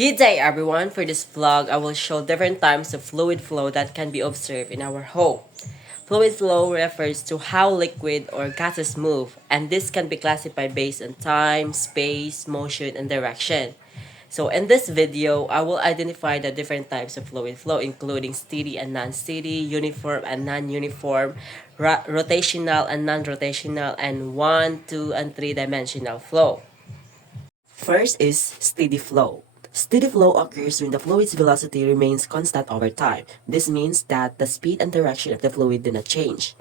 Good day everyone! For this vlog, I will show different types of fluid flow that can be observed in our home. Fluid flow refers to how liquid or gases move, and this can be classified based on time, space, motion, and direction. So in this video, I will identify the different types of fluid flow including steady and non-steady, uniform and non-uniform, rotational and non-rotational, and 1, 2, and 3-dimensional flow. First is steady flow. Steady flow occurs when the fluid's velocity remains constant over time. This means that the speed and direction of the fluid do not change.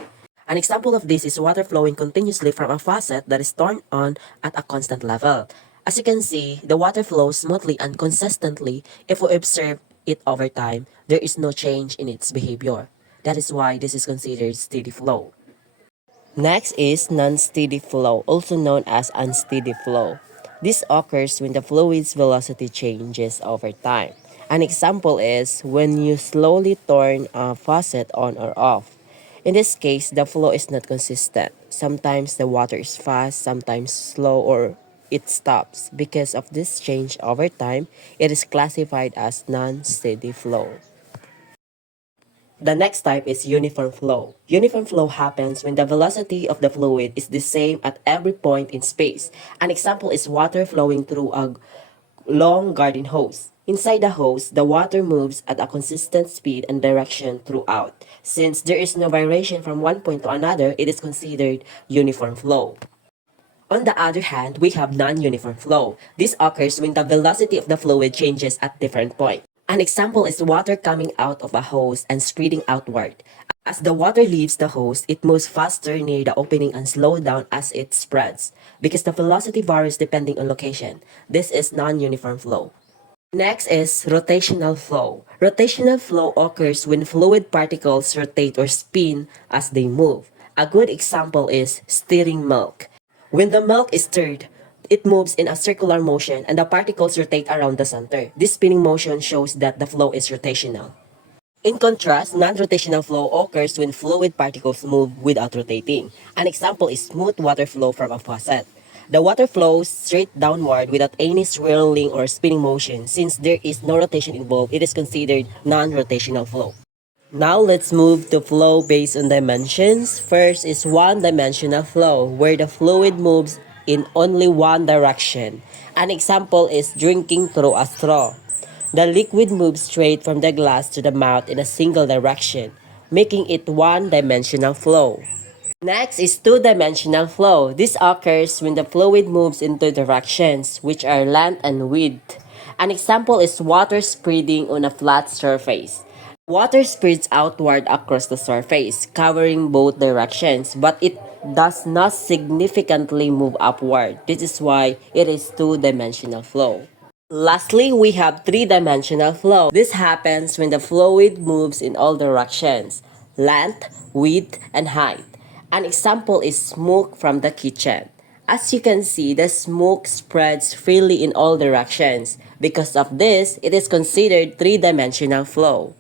An example of this is water flowing continuously from a faucet that is turned on at a constant level. As you can see, the water flows smoothly and consistently. If we observe it over time, there is no change in its behavior. That is why this is considered steady flow. Next is non-steady flow, also known as unsteady flow. This occurs when the fluid's velocity changes over time. An example is when you slowly turn a faucet on or off. In this case, the flow is not consistent. Sometimes the water is fast, sometimes slow, or it stops. Because of this change over time, it is classified as non-steady flow. The next type is uniform flow. Uniform flow happens when the velocity of the fluid is the same at every point in space. An example is water flowing through a long garden hose. Inside the hose, the water moves at a consistent speed and direction throughout. Since there is no variation from one point to another, it is considered uniform flow. On the other hand, we have non-uniform flow. This occurs when the velocity of the fluid changes at different points. An example is water coming out of a hose and spreading outward. As the water leaves the hose, it moves faster near the opening and slows down as it spreads, because the velocity varies depending on location. This is non-uniform flow. Next is rotational flow. Rotational flow occurs when fluid particles rotate or spin as they move. A good example is stirring milk. When the milk is stirred, it moves in a circular motion and the particles rotate around the center. This spinning motion shows that the flow is rotational. In contrast, non-rotational flow occurs when fluid particles move without rotating. An example is smooth water flow from a faucet. The water flows straight downward without any swirling or spinning motion. Since there is no rotation involved, it is considered non-rotational flow. Now let's move to flow based on dimensions. First is one-dimensional flow, where the fluid moves in only one direction. An example is drinking through a straw. The liquid moves straight from the glass to the mouth in a single direction, making it one-dimensional flow. Next is two-dimensional flow. This occurs when the fluid moves in two directions, which are length and width. An example is water spreading on a flat surface. Water spreads outward across the surface, covering both directions, but it does not significantly move upward. This is why it is two-dimensional flow. Lastly, we have three-dimensional flow. This happens when the fluid moves in all directions, length, width, and height. An example is smoke from the kitchen. As you can see, the smoke spreads freely in all directions. Because of this, it is considered three-dimensional flow.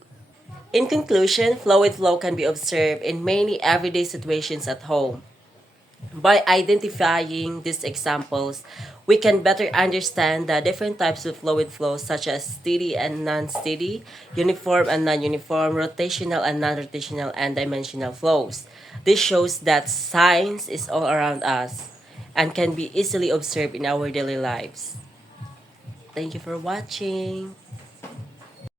In conclusion, fluid flow can be observed in many everyday situations at home. By identifying these examples, we can better understand the different types of fluid flow such as steady and non-steady, uniform and non-uniform, rotational and non-rotational, and dimensional flows. This shows that science is all around us and can be easily observed in our daily lives. Thank you for watching.